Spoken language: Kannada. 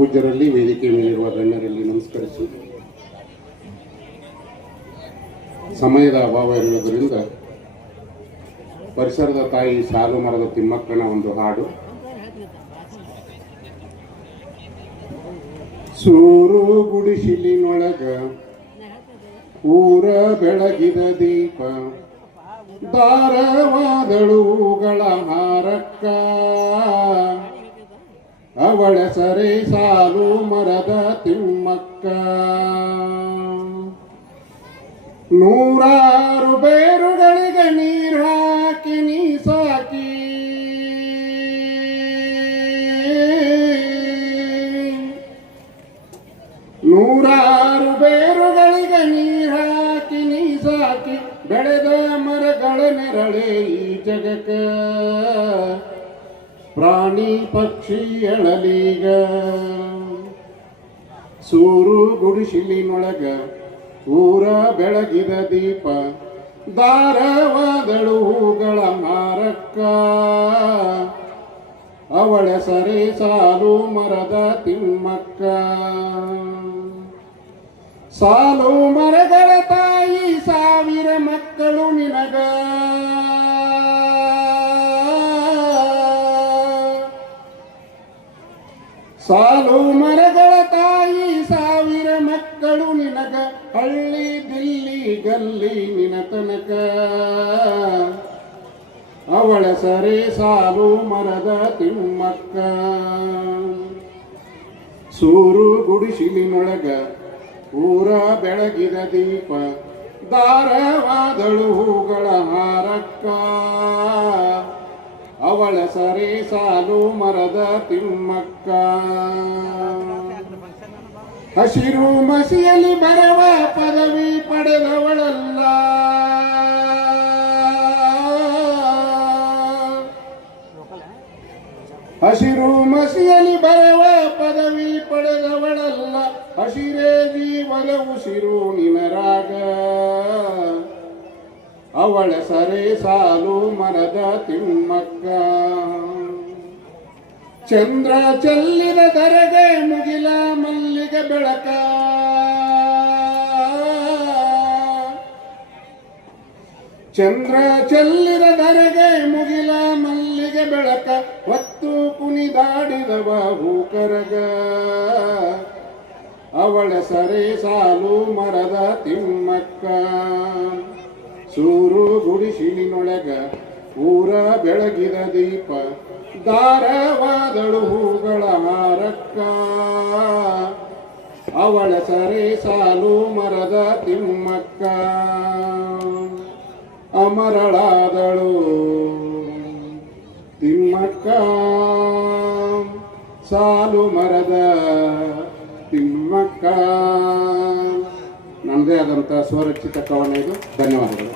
ಪರಮಪೂಜ್ಯರಲ್ಲಿ, ವೇದಿಕೆ ಮೇಲಿರುವ ಗಣ್ಯರಲ್ಲಿ ನಮಸ್ಕರಿಸಿ, ಸಮಯದ ಅಭಾವ ಇರುವುದರಿಂದ ಪರಿಸರದ ತಾಯಿ ಸಾಲು ಮರದ ತಿಮ್ಮಕ್ಕನ ಒಂದು ಹಾಡು. ಸೂರು ಗುಡಿಸಿಲಿನೊಳಗ ಊರ ಬೆಳಗಿದ ದೀಪ, ದಾರವಾದಳುಗಳ ಹಾರಕ್ಕ ಅವಳ ಸರೆ ಸಾಲು ಮರದ ತಿಮ್ಮಕ್ಕ. ನೂರಾರು ಬೇರುಗಳಿಗೆ ನೀರು ಹಾಕಿ ನೀ ಸಾಕಿ, ನೂರಾರು ಬೇರುಗಳಿಗೆ ನೀರು ಹಾಕಿ ನೀ ಸಾಕಿ, ಬೆಳೆದ ಮರಗಳ ನೆರಳೆ ಈ ಜಗಕ್ಕ, ಪ್ರಾಣಿ ಪಕ್ಷಿ ಎಳಲೀಗ. ಸೂರು ಗುಡಿಸಿಲಿನೊಳಗ ಊರ ಬೆಳಗಿದ ದೀಪ, ದಾರವಾದಳು ಹೂಗಳ ಮಾರಕ್ಕ ಅವಳ ಸರೆ ಸಾಲು ಮರದ ತಿಮ್ಮಕ್ಕ. ಸಾಲು ಮರಗಳ ತಾಯಿ ಸಾವಿರ ಮಕ್ಕಳು ನಿನಗ, ಸಾಲು ಮರಗಳ ತಾಯಿ ಸಾವಿರ ಮಕ್ಕಳು ನಿನಗ, ಹಳ್ಳಿ ದಿಲ್ಲಿ ಗಲ್ಲಿ ನಿನ ತನಕ ಅವಳ ಸರೆ ಸಾಲು ಮರದ ತಿಮ್ಮಕ್ಕ. ಸೂರು ಗುಡಿಸಿಲಿನೊಳಗ ಊರ ಬೆಳಗಿದ ದೀಪ, ದಾರವಾದಳು ಹೂಗಳ ಹಾರಕ್ಕ ಅವಳ ಸರೆ ಸಾಲು ಮರದ ತಿಮ್ಮಕ್ಕ. ಹಸಿರು ಮಸಿಯಲ್ಲಿ ಬರವ ಪದವಿ ಪಡೆದವಳಲ್ಲ, ಹಸಿರು ಮಸಿಯಲ್ಲಿ ಬರವ ಪದವಿ ಪಡೆದವಳಲ್ಲ, ಹಸಿರೇ ಜೀವನ ಉಸಿರು ನಿನರಾಗ ಅವಳ ಸರೆ ಸಾಲು ಮರದ ತಿಮ್ಮಕ್ಕ. ಚಂದ್ರ ಚೆಲ್ಲಿದ ಧರೆಗೆ ಮುಗಿಲ ಮಲ್ಲಿಗೆ ಬೆಳಕ, ಚಂದ್ರ ಚೆಲ್ಲಿದ ಧರೆಗೆ ಮುಗಿಲ ಮಲ್ಲಿಗೆ ಬೆಳಕ, ಹೊತ್ತು ಕುಣಿದಾಡಿದವ ಹೂಕರಗ ಅವಳ ಸರೆ ಸಾಲು ಮರದ ತಿಮ್ಮಕ್ಕ. ಸೂರು ಗುಡಿಸಿಲಿನೊಳಗ ಊರ ಬೆಳಗಿದ ದೀಪ, ದಾರವಾದಳು ಹೂಗಳ ಹಾರಕ್ಕ ಅವಳ ಸರೆ ಸಾಲು ಮರದ ತಿಮ್ಮಕ್ಕ. ಅಮರಳಾದಳು ತಿಮ್ಮಕ್ಕ, ಸಾಲು ಮರದ ತಿಮ್ಮಕ್ಕ. ನನ್ನದೇ ಆದಂಥ ಸ್ವರಚಿತ ಕವನ ಇದು. ಧನ್ಯವಾದಗಳು.